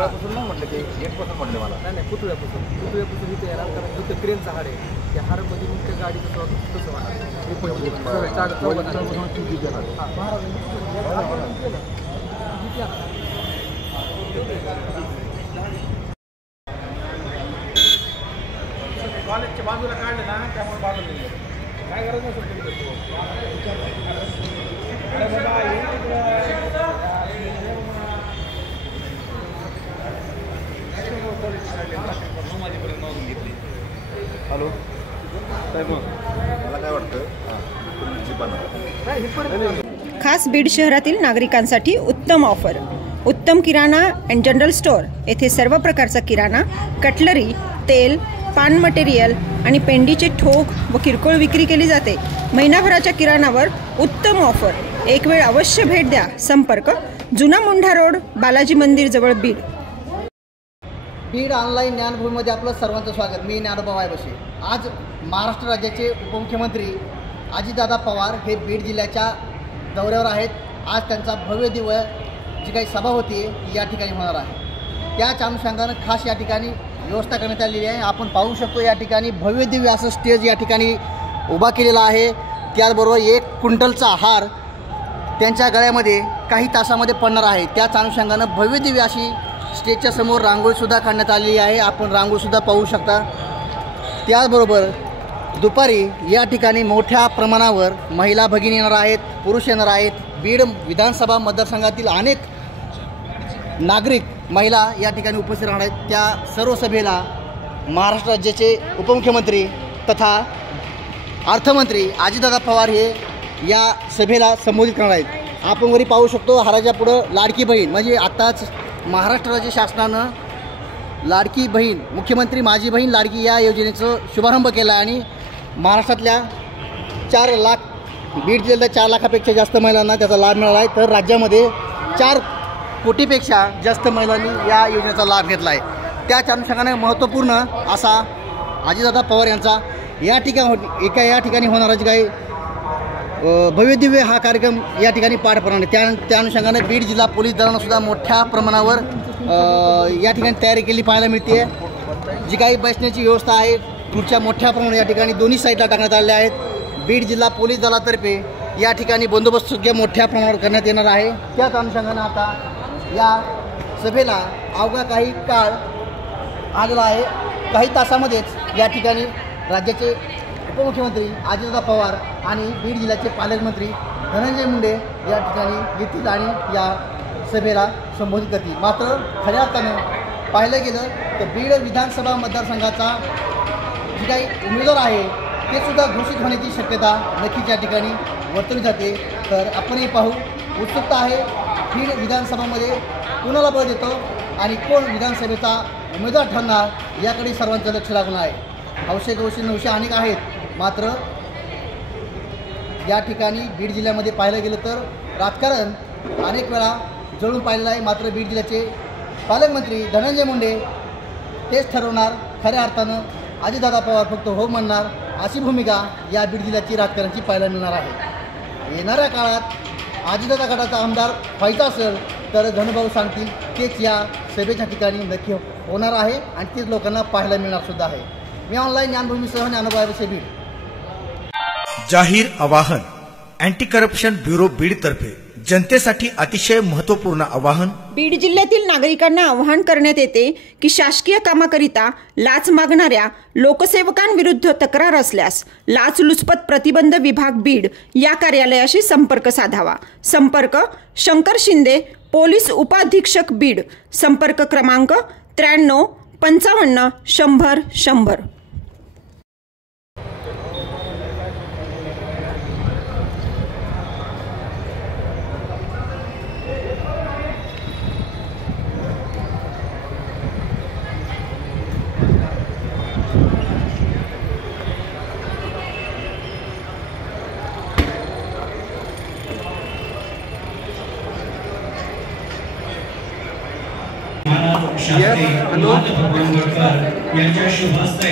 पुतळ्यापासून नाही म्हटलं की गेटपासून म्हटलं मला. नाही पुतळ्यापासून इथे येणार कारण तिथं क्रेनचं हाड आहे. त्या हाडमध्ये मग त्या गाडीचं तसं होणार. कॉलेजच्या बाजूला काढलं ना त्यामुळे बाजूला काय गरज नसेल हॅलो मला काय वाटतं खास बीड शहरातील नागरिकांसाठी उत्तम ऑफर. उत्तम किराणा अँड जनरल स्टोअर येथे सर्व प्रकारचा किराणा, कटलरी, तेल, पान मटेरियल आणि पेंडीचे ठोक व किरकोळ विक्री केली जाते. महिनाभराच्या किराणावर उत्तम ऑफर. एक वेळ अवश्य भेट द्या. संपर्क जुना मुंढा रोड, बालाजी मंदिर जवळ, बीड. बीड ऑनलाईन ज्ञानभूमीमध्ये आपलं सर्वांचं स्वागत. मी ज्ञानोबा वायबसे. आज महाराष्ट्र राज्याचे उपमुख्यमंत्री अजितदादा पवार हे बीड जिल्ह्याच्या दौऱ्यावर आहेत. आज त्यांचा भव्य दिव्य जी काही सभा होती ती या ठिकाणी होणार आहे. त्याच अनुषंगानं खास या ठिकाणी व्यवस्था करण्यात आलेली आहे. आपण पाहू शकतो या ठिकाणी भव्य दिव्य असं स्टेज या ठिकाणी उभा केलेला आहे. त्याचबरोबर 1 क्विंटलचा हार त्यांच्या गळ्यामध्ये काही तासामध्ये पडणार आहे. त्याच अनुषंगानं भव्य दिव्य अशी स्टेजच्या समोर रांगोळीसुद्धा काढण्यात आलेली आहे. आपण रांगोळीसुद्धा पाहू शकता. त्याचबरोबर दुपारी या ठिकाणी मोठ्या प्रमाणावर महिला भगिनी येणार आहेत, पुरुष येणार आहेत. बीड विधानसभा मतदारसंघातील अनेक नागरिक महिला या ठिकाणी उपस्थित राहणार आहेत. त्या सर्व सभेला महाराष्ट्र राज्याचे उपमुख्यमंत्री तथा अर्थमंत्री अजितदादा पवार हे या सभेला संबोधित करणार आहेत. आपण वरी पाहू शकतो हाराच्या पुढं लाडकी बहीण म्हणजे आत्ताच महाराष्ट्र राज्य शासनानं लाडकी बहीण, मुख्यमंत्री माझी बहीण लाडकी या योजनेचं शुभारंभ केला आहे आणि महाराष्ट्रातल्या 4 लाख, बीड जिल्ह्यात 4 लाखापेक्षा जास्त महिलांना त्याचा लाभ मिळाला आहे. तर राज्यामध्ये 4 कोटीपेक्षा जास्त महिलांनी या योजनेचा लाभ घेतला आहे. त्याच अनुषंगाने महत्त्वपूर्ण असा अजितदादा पवार यांचा या ठिकाणी होणारा जे काही भव्य दिव्य हा कार्यक्रम या ठिकाणी पार पडणार आहे. त्या अनुषंगाने बीड जिल्हा पोलीस दलानं सुद्धा मोठ्या प्रमाणावर या ठिकाणी तयारी केली पाहायला मिळते. जी काही बसण्याची व्यवस्था आहे खुर्च्या मोठ्या प्रमाणात या ठिकाणी दोन्ही साईडला टाकण्यात आल्या आहेत. बीड जिल्हा पोलीस दलातर्फे या ठिकाणी बंदोबस्त सुद्धा मोठ्या प्रमाणावर करण्यात येणार आहे. त्याच अनुषंगानं आता या सभेला अवघा काही काळ आलेला आहे. काही तासामध्येच या ठिकाणी राज्याचे उपमुख्यमंत्री अजितदादा पवार आणि बीड जिल्ह्याचे पालकमंत्री धनंजय मुंडे या ठिकाणी येतील आणि या सभेला संबोधित करतील. मात्र खऱ्या अर्थानं पाहिलं गेलं तर बीड विधानसभा मतदारसंघाचा जी काही उमेदवार आहे ते सुद्धा घोषित होण्याची शक्यता नक्कीच या ठिकाणी वर्तवली जाते. तर आपणही पाहू. उत्सुकता आहे बीड विधानसभामध्ये कोणाला बळ देतो आणि कोण विधानसभेचा उमेदवार ठरणार याकडे सर्वांचं लक्ष लागून आहे. औषध 900 अनेक आहेत. मात्र या ठिकाणी बीड जिल्ह्यामध्ये पाहायला गेलं तर राजकारण अनेक वेळा जळून पाहिलेलं आहे. मात्र बीड जिल्ह्याचे पालकमंत्री धनंजय मुंडे तेच ठरवणार. खऱ्या अर्थानं अजितदादा पवार फक्त हो म्हणणार अशी भूमिका या बीड जिल्ह्याची राजकारणाची पाहायला मिळणार आहे. येणाऱ्या काळात अजितदादा गटाचा आमदार व्हायचा असेल तर धनुभाऊ सांगतील तेच या सभेच्या ठिकाणी नक्की होणार आहे आणि तेच लोकांना पाहायला मिळणार सुद्धा आहे. मी ऑनलाईन ज्ञानभूमीसह ज्ञानोबा वायबसे, बीड. जाहीर आवाहन. अँटी करप्शन ब्युरो बीड तर्फे जनतेसाठी अतिशय महत्त्वपूर्ण आवाहन. बीड जिल्ह्यातील नागरिकांना आवाहन करण्यात येते की शासकीय कामाकरिता लाच मागणाऱ्या लोकसेवकांविरुद्ध तक्रार असल्यास लाचलुचपत प्रतिबंध विभाग बीड या कार्यालयाशी संपर्क साधावा. संपर्क शंकर शिंदे, पोलीस उपाधीक्षक, बीड. संपर्क क्रमांक 93 55 100 100. यांच्या शुभ हस्ते